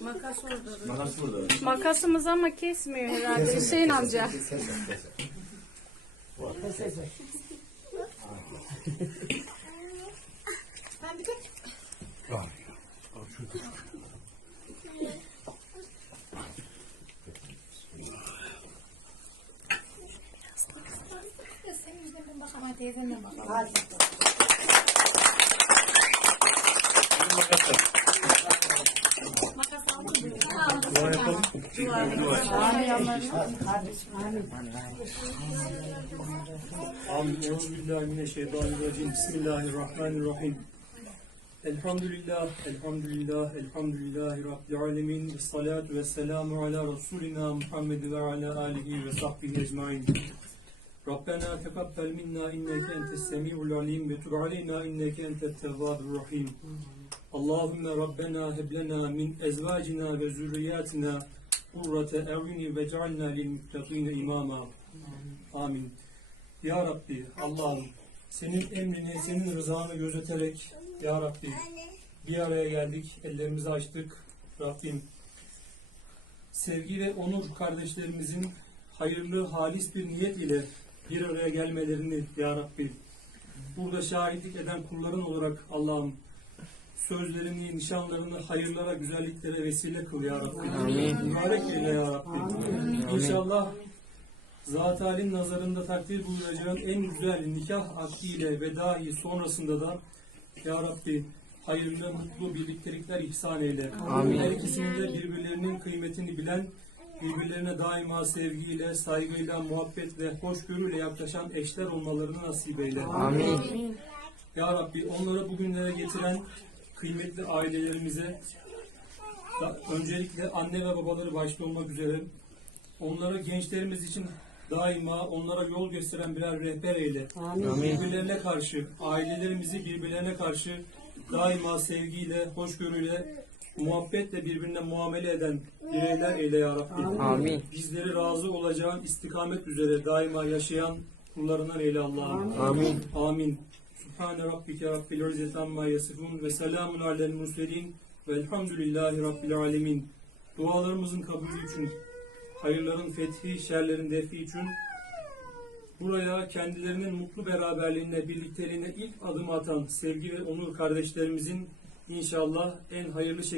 Makas orada. Makas burada. Makasımız ama kesmiyor herhalde Hüseyin amca. Senin yüzünden Euzubillahimineşşeytanirracim. Bismillahirrahmanirrahim. Elhamdülillah, elhamdülillah, elhamdülillahi Rabbil alemin. Ve salatu ve selamu ala Resulina Muhammed ve ala alihi ve sahbihi ecmain. Rabbena tekabbel minna inneke entes semi'ul alim ve tub aleyna inneke entet tevvabur rahim. Allahümme Rabbena heblena min ezvacina ve zürriyatina kurrate evini ve cealna lil muttaqine imama. Amin. Ya Rabbi Allah'ım senin emrini, senin rızanı gözeterek Ya Rabbi bir araya geldik, ellerimizi açtık. Rabbim sevgi ve onur kardeşlerimizin hayırlı, halis bir niyet ile bir araya gelmelerini Ya Rabbi burada şahitlik eden kulların olarak Allah'ım sözlerini, nişanlarını hayırlara, güzelliklere vesile kıl Ya Rabbi. Mübarek eyle Ya Rabbi. İnşallah Zat halin nazarında takdir buyuracağın en güzel nikah akdiyle ve dahi sonrasında da Ya Rabbi hayırlı, mutlu birliktelikler ihsan eyle. Her ikisinin de birbirlerinin kıymetini bilen, birbirlerine daima sevgiyle, saygıyla, muhabbetle, hoşgörüyle yaklaşan eşler olmalarını nasip eyle. Amin. Ya Rabbi onları bugünlere getiren kıymetli ailelerimize öncelikle anne ve babaları başta olmak üzere onlara gençlerimiz için daima onlara yol gösteren birer rehber eyle. Birbirlerine karşı, ailelerimizi birbirlerine karşı daima sevgiyle, hoşgörüyle, muhabbetle birbirine muamele eden bireyler eyle ya Rabbi. Amin. Bizleri razı olacağın istikamet üzere daima yaşayan kullarından eyle Allah'ım. Amin. Amin. Subhane rabbike rabbil izzeti amma yasifun ve selamun alel murselin velhamdülillahi rabbil alemin. Dualarımızın kabulü için, hayırların fethi, şerlerin defi için buraya kendilerinin mutlu beraberliğine, birlikteliğine ilk adım atan sevgi ve onur kardeşlerimizin inşallah en hayırlı şekilde